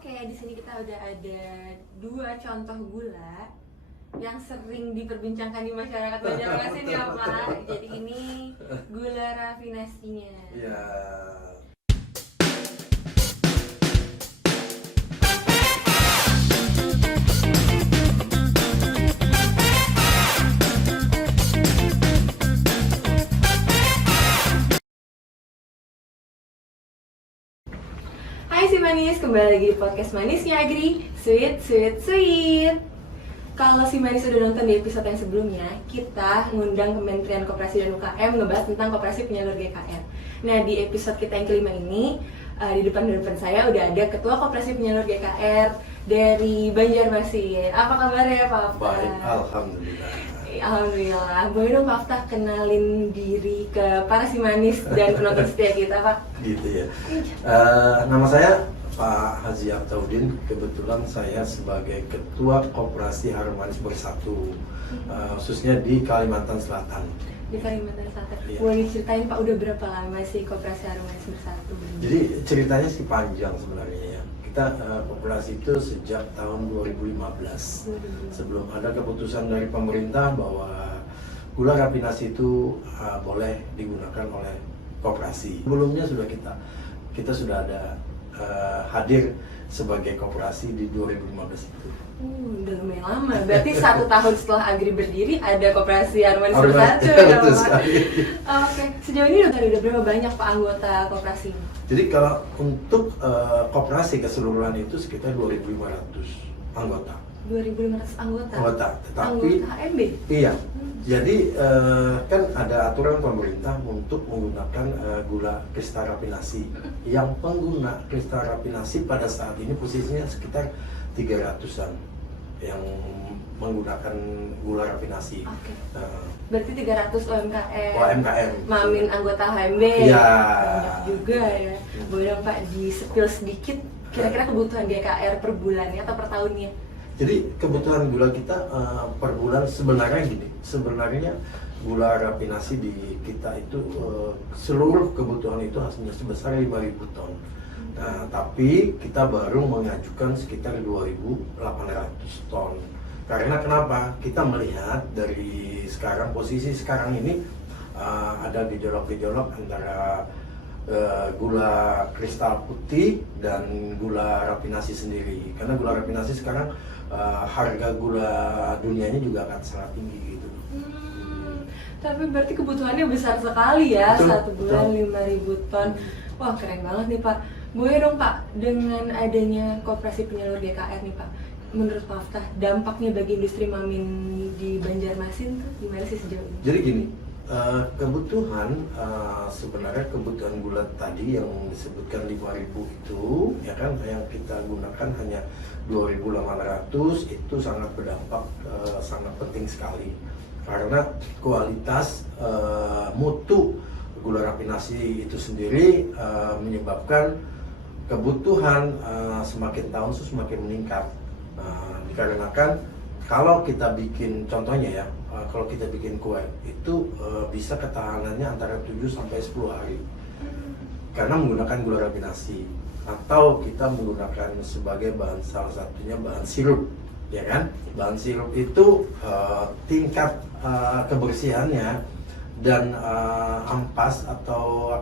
Oke, di sini kita udah ada dua contoh gula yang sering diperbincangkan di masyarakat Banjarmasin ya Pak. Jadi ini gula rafinasinya. Ya. Hai si manis, kembali lagi di podcast Manisnya Agri, sweet sweet sweet. Kalau si manis udah nonton di episode yang sebelumnya, kita ngundang Kementerian Koperasi dan UKM ngebahas tentang koperasi penyalur GKR. Nah di episode kita yang kelima ini, di depan saya udah ada Ketua Koperasi Penyalur GKR dari Banjarmasin. Apa kabarnya Pak Afta? Baik, alhamdulillah. Alhamdulillah. Boleh dong Pak Afta kenalin diri ke para si manis dan penonton setia kita Pak? Gitu ya. Nama saya Pak Haji Aftaudin. Kebetulan saya sebagai Ketua Koperasi Harum Manis Bersatu, khususnya di Kalimantan Selatan. Di Kalimantan Selatan. Iya. Boleh diceritain Pak udah berapa lama sih Koperasi Harum Manis Bersatu? Jadi ceritanya sih panjang sebenarnya ya. Kita koperasi itu sejak tahun 2015. Sebelum ada keputusan dari pemerintah bahwa gula rafinasi itu boleh digunakan oleh koperasi. Sebelumnya sudah kita sudah ada hadir sebagai koperasi di 2015 itu. Udah lumayan lama. Berarti 1 tahun setelah Agri berdiri ada Koperasi Harum Manis Harum Bersatu Manis, ya betul Pak? sekali. Oke. Sejauh ini udah berapa banyak Pak anggota koperasi? Jadi kalau untuk koperasi keseluruhan itu sekitar 2.500 anggota. 2.500 anggota. Tetapi Anggota HMB? iya. Jadi kan ada aturan pemerintah untuk menggunakan gula kristal rafinasi. Yang pengguna kristal rafinasi pada saat ini posisinya sekitar 300-an yang menggunakan gula rafinasi. Oke. Berarti 300 UMKM. UMKM. Mamin anggota HMB. Iya. Banyak juga ya. Boleh dong Pak di-spill sedikit kira-kira kebutuhan GKR per bulannya atau per tahunnya? Jadi kebutuhan gula kita per bulan sebenarnya gini. Sebenarnya gula rafinasi di kita itu seluruh kebutuhan itu hanya sebesar 5.000 ton. Nah, tapi kita baru mengajukan sekitar 2.800 ton. Karena kenapa? Kita melihat dari sekarang, posisi sekarang ini ada gejolak-gejolak antara gula kristal putih dan gula rafinasi sendiri. Karena gula rafinasi sekarang harga gula dunianya juga akan sangat tinggi gitu. Tapi berarti kebutuhannya besar sekali ya, Betul, satu bulan betul. 5.000 ton. Wah keren banget nih Pak. Boleh dong Pak, dengan adanya koperasi penyalur GKR nih Pak, menurut Pak Afta, dampaknya bagi industri mamin di Banjarmasin tuh gimana sih sejauh ini? Jadi gini, kebutuhan sebenarnya kebutuhan gula tadi yang disebutkan 5.000 itu, ya kan, yang kita gunakan hanya 2.800 itu sangat berdampak, sangat penting sekali karena kualitas mutu gula rafinasi itu sendiri menyebabkan kebutuhan semakin tahun semakin meningkat. Dikarenakan kalau kita bikin contohnya ya, kalau kita bikin kue itu bisa ketahanannya antara 7 sampai 10 hari karena menggunakan gula rafinasi, atau kita menggunakan sebagai bahan, salah satunya bahan sirup, ya kan. Bahan sirup itu tingkat kebersihannya dan ampas atau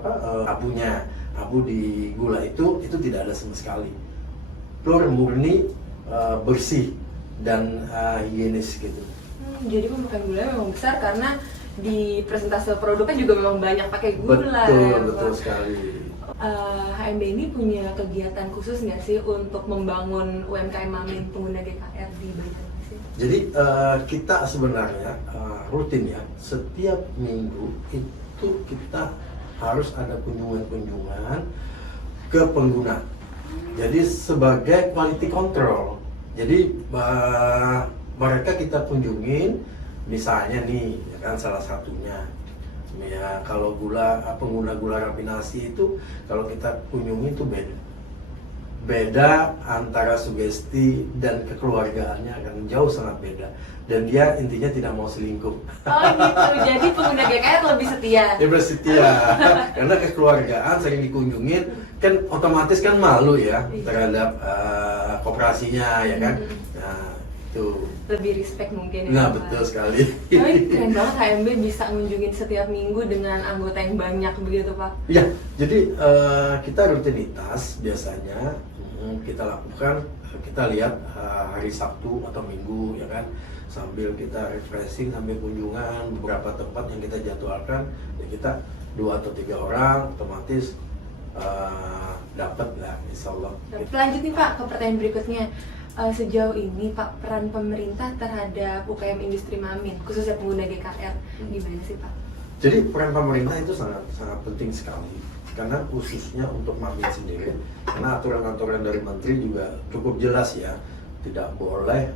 abu di gula itu tidak ada sama sekali, pure murni, bersih dan higienis gitu. Jadi pemakaian gula memang besar karena di presentase produknya juga memang banyak pakai gula. Betul sekali. HMB ini punya kegiatan khusus nggak sih untuk membangun UMKM mamin pengguna GKR di Banjarmasin? Jadi kita sebenarnya rutin ya, setiap minggu itu kita harus ada kunjungan ke pengguna. Jadi sebagai quality control. Jadi mereka kita kunjungin, misalnya nih, ya kan, salah satunya ya, kalau pengguna gula rafinasi itu kalau kita kunjungi itu beda antara sugesti dan kekeluargaannya akan jauh sangat beda, dan dia intinya tidak mau selingkuh. Oh gitu, jadi pengguna GKR lebih setia. Dia bersetia karena kekeluargaan sering dikunjungin, kan otomatis kan malu ya Iya. terhadap koperasinya ya kan. Nah itu. Lebih respect mungkin ya. Nah Pak. betul sekali. Tapi keren banget HMB bisa ngunjungin setiap minggu dengan anggota yang banyak begitu Pak. Ya, jadi kita rutinitas biasanya kita lakukan, kita lihat hari Sabtu atau Minggu ya kan, sambil kita refreshing, sambil kunjungan beberapa tempat yang kita jadwalkan, ya kita 2 atau 3 orang otomatis dapat lah, insya Allah. Lanjut nih Pak ke pertanyaan berikutnya. Sejauh ini Pak, peran pemerintah terhadap UKM industri Mamin, khususnya pengguna GKR, gimana sih Pak? Jadi peran pemerintah itu sangat penting sekali, karena khususnya untuk Mamin sendiri, karena aturan-aturan dari Menteri juga cukup jelas ya, tidak boleh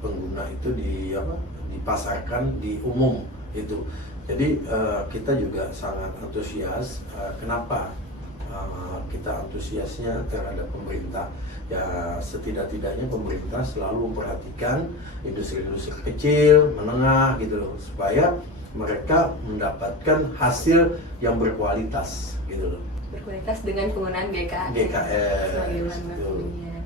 pengguna itu dipasarkan di umum itu. Jadi kita juga sangat antusias. Kenapa kita antusiasnya terhadap pemerintah? Ya setidak-tidaknya pemerintah selalu memperhatikan industri-industri kecil, menengah gitu loh, supaya mereka mendapatkan hasil yang berkualitas gitu loh. Berkualitas dengan penggunaan GKR. Sebagai bahan bakunya.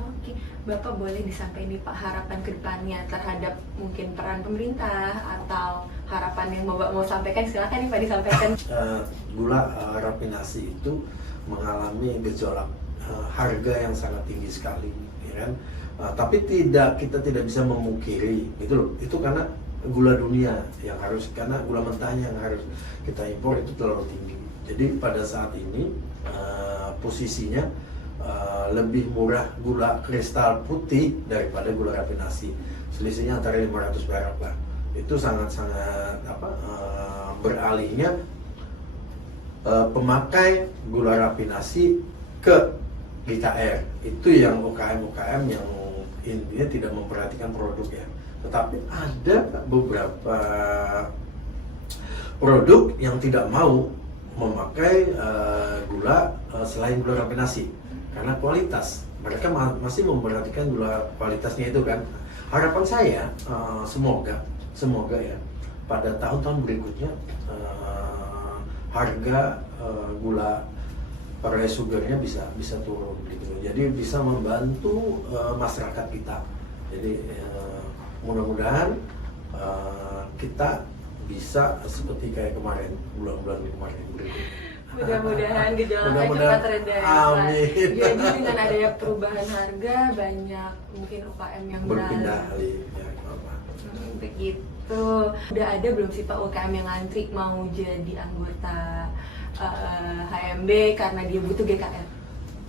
Oke, Bapak boleh disampaikan nih Pak harapan kedepannya terhadap mungkin peran pemerintah atau harapan yang Bapak mau sampaikan, silakan nih Pak disampaikan. Gula rafinasi itu mengalami gejolak harga yang sangat tinggi sekali, ya kan? Tapi kita tidak bisa memungkiri, gitu loh. Itu karena gula dunia yang harus, karena gula mentahnya yang harus kita impor itu terlalu tinggi. Jadi pada saat ini posisinya lebih murah gula kristal putih daripada gula rafinasi. Selisihnya antara 500 perak lah. Itu sangat-sangat beralihnya pemakai gula rafinasi ke GKR. Itu yang UKM yang intinya tidak memperhatikan produk ya. Tetapi ada beberapa produk yang tidak mau memakai gula selain gula rafinasi karena kualitas. Mereka masih memperhatikan gula kualitasnya itu kan. Harapan saya semoga ya pada tahun-tahun berikutnya harga gula rice sugarnya bisa turun gitu. Jadi bisa membantu masyarakat kita. Jadi mudah-mudahan kita bisa seperti kayak kemarin, bulan-bulan kemarin berikutnya. Mudah-mudahan gejolaknya Mudah-mudahan. cepat reda. Amin. Jadi dengan adanya perubahan harga, banyak mungkin UKM yang Berpindah beralih. alih ya, Bapak. Begitu. Udah ada belum sih Pak UKM yang ngantri mau jadi anggota HMB karena dia butuh GKR?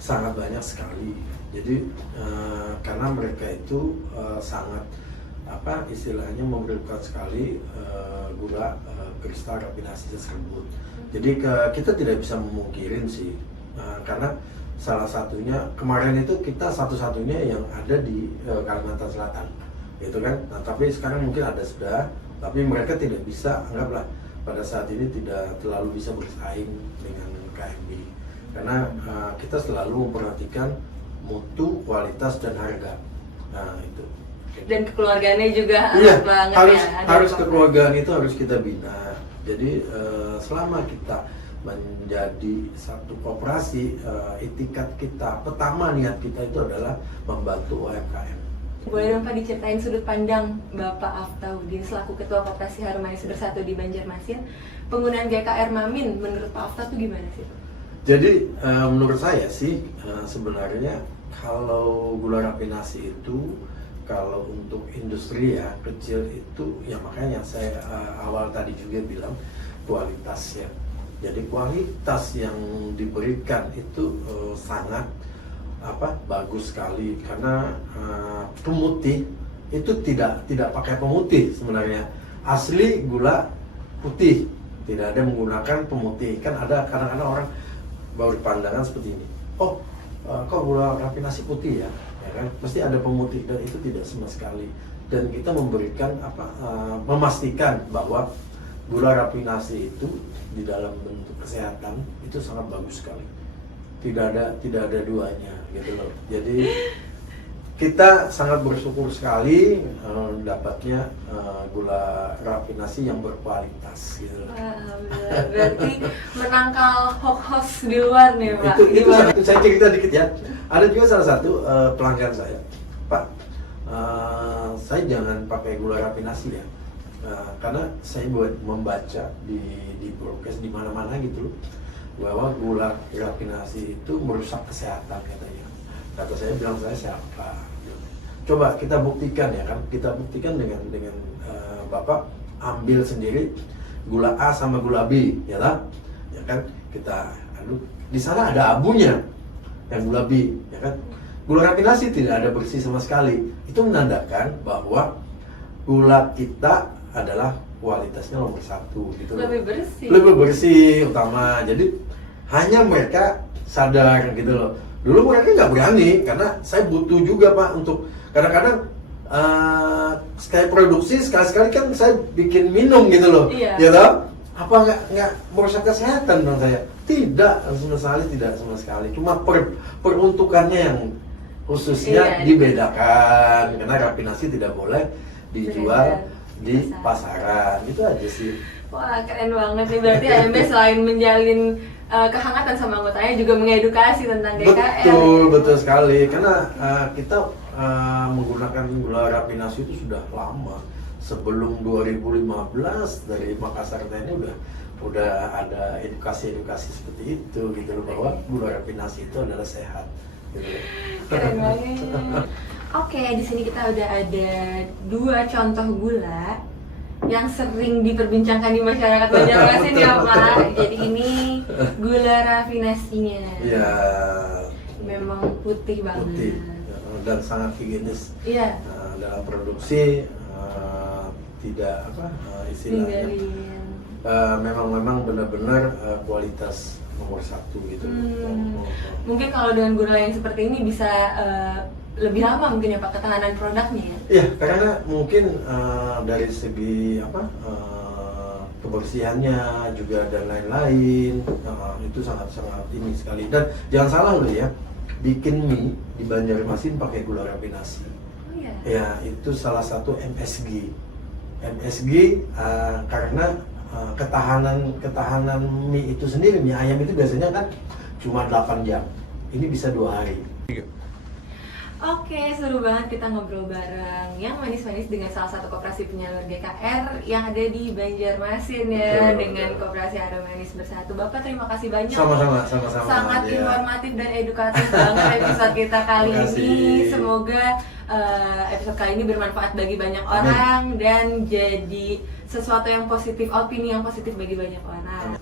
Sangat banyak sekali. Jadi karena mereka itu sangat istilahnya memerlukan sekali gula kristal rafinasi tersebut. Jadi kita tidak bisa memungkirin sih, karena salah satunya kemarin itu kita satu-satunya yang ada di Kalimantan Selatan, gitu kan. Nah tapi sekarang mungkin ada sudah, tapi mereka tidak bisa, anggaplah pada saat ini tidak terlalu bisa bersaing dengan KMB, karena kita selalu memperhatikan mutu, kualitas dan harga. Nah itu. Dan kekeluargaannya juga Iya, banget harus ya. kekeluargaan itu harus kita bina. Jadi selama kita menjadi satu koperasi, itikat kita, pertama niat kita itu adalah membantu UMKM. Boleh dong Pak diceritain sudut pandang Bapak Aftaudin selaku Ketua Koperasi Harum Manis Bersatu di Banjarmasin, penggunaan GKR Mamin menurut Pak Afta itu gimana sih? Jadi menurut saya sih sebenarnya kalau gula rafinasi itu, kalau untuk industri ya kecil itu, ya makanya saya awal tadi juga bilang kualitas ya. Jadi kualitas yang diberikan itu sangat bagus sekali, karena pemutih itu tidak pakai pemutih sebenarnya, asli gula putih, tidak ada menggunakan pemutih. Kan ada kadang-kadang orang baru pandangan seperti ini, oh kok gula rafinasi putih ya, kan pasti ada pemutih, dan itu tidak sama sekali. Dan kita memberikan memastikan bahwa gula rafinasi itu di dalam bentuk kesehatan itu sangat bagus sekali, tidak ada duanya gitu loh. Jadi kita sangat bersyukur sekali dapatnya gula rafinasi yang berkualitas gitu. Wah, berarti menangkal hoax di luar nih Pak. Itu satu, saya cerita dikit ya. Ada juga salah satu pelanggan saya, Pak, saya jangan pakai gula rafinasi ya, karena saya buat membaca di broadcast di mana-mana gitu loh, bahwa gula rafinasi itu merusak kesehatan katanya. Kata saya bilang, saya siapa? Coba kita buktikan ya kan, kita buktikan dengan Bapak ambil sendiri gula A sama gula B, ya kan, kita aduk. Di sana ada abunya, yang gula B, ya kan. Gula rafinasi tidak ada bersih sama sekali. Itu menandakan bahwa gula kita adalah kualitasnya nomor 1 gitu. Lebih bersih utama. Jadi hanya mereka sadar gitu loh. Dulu mereka nggak berani karena saya butuh juga Pak untuk kadang-kadang sekali produksi sekali-sekali kan saya bikin minum gitu loh. Iya. Ya toh? Apa nggak merusak kesehatan dong saya? Tidak sama sekali. Cuma peruntukannya yang khususnya dibedakan karena rafinasi tidak boleh dijual di pasaran. Itu aja sih. Wah, keren banget nih. Berarti AMB selain menjalin kehangatan sama anggotanya juga mengedukasi tentang GKR. Betul sekali. Karena kita menggunakan gula rafinasi itu sudah lama. Sebelum 2015 dari Makassar ini udah ada edukasi seperti itu gitu loh, bahwa gula rafinasi itu adalah sehat. Gitu. Keren banget. Oke, di sini kita udah ada 2 contoh gula yang sering diperbincangkan di masyarakat Banjarmasin ya Pak. Jadi ini gula rafinasinya. Iya. Memang putih banget. Putih dan sangat higienis. Iya. Dalam produksi tidak istilahnya. Memang benar-benar kualitas nomor 1 gitu. Mungkin kalau dengan gula yang seperti ini bisa lebih lama mungkin ya Pak ketahanan produknya ya? Iya, karena mungkin dari segi kebersihannya juga dan lain-lain itu sangat ini sekali. Dan jangan salah loh ya, bikin mie di Banjarmasin pakai gula rafinasi. Oh iya. Ya, itu salah satu MSG. Karena ketahanan mie itu sendiri, mie ayam itu biasanya kan cuma 8 jam. Ini bisa 2 hari. Oke, seru banget kita ngobrol bareng yang manis-manis dengan salah satu koperasi penyalur GKR yang ada di Banjarmasin ya, dengan Koperasi Harum Manis Bersatu. Bapak terima kasih banyak. Sama-sama. Sangat ya. informatif dan edukatif banget episode kita kali ini. Semoga episode kali ini bermanfaat bagi banyak orang dan jadi sesuatu yang positif, opini yang positif bagi banyak orang.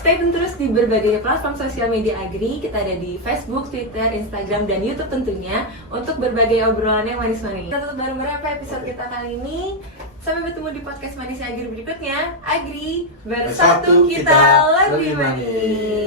Stay tune terus di berbagai platform sosial media Agri. Kita ada di Facebook, Twitter, Instagram, dan YouTube tentunya untuk berbagai obrolan yang manis-manis. Kita tutup bareng-bareng episode kita kali ini. Sampai bertemu di podcast Manis Agri berikutnya. Agri, bersatu kita lebih manis.